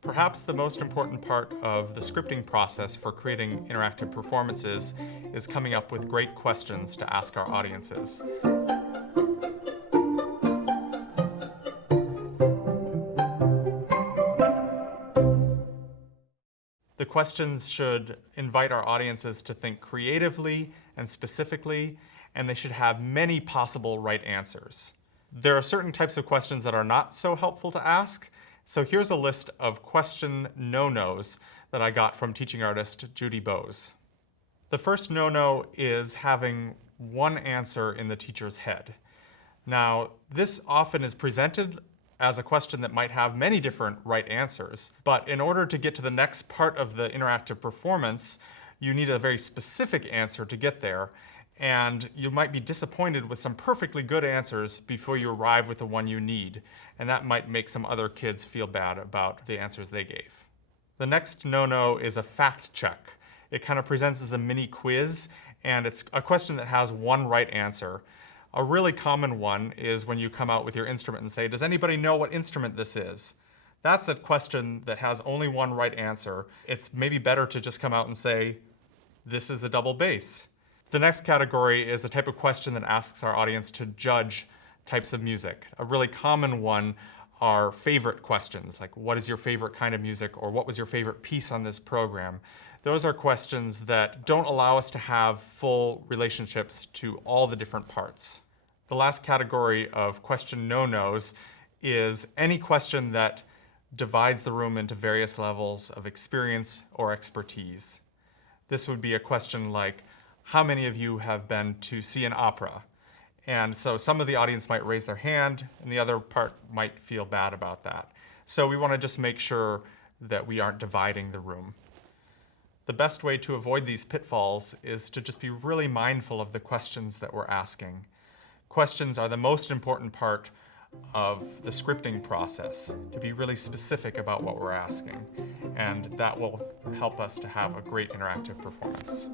Perhaps the most important part of the scripting process for creating interactive performances is coming up with great questions to ask our audiences. The questions should invite our audiences to think creatively and specifically, and they should have many possible right answers. There are certain types of questions that are not so helpful to ask, so here's a list of question no-nos that I got from teaching artist Judy Bose. The first no-no is having one answer in the teacher's head. Now, this often is presented as a question that might have many different right answers, but in order to get to the next part of the interactive performance, you need a very specific answer to get there, and you might be disappointed with some perfectly good answers before you arrive with the one you need, and that might make some other kids feel bad about the answers they gave. The next no-no is a fact check. It kind of presents as a mini quiz, and it's a question that has one right answer. A really common one is when you come out with your instrument and say, does anybody know what instrument this is? That's a question that has only one right answer. It's maybe better to just come out and say, this is a double bass. The next category is the type of question that asks our audience to judge types of music. A really common one are favorite questions, like what is your favorite kind of music, or what was your favorite piece on this program? Those are questions that don't allow us to have full relationships to all the different parts. The last category of question no-nos is any question that divides the room into various levels of experience or expertise. This would be a question like, how many of you have been to see an opera? And so some of the audience might raise their hand, and the other part might feel bad about that. So we want to just make sure that we aren't dividing the room. The best way to avoid these pitfalls is to just be really mindful of the questions that we're asking. Questions are the most important part of the scripting process, to be really specific about what we're asking. And that will help us to have a great interactive performance.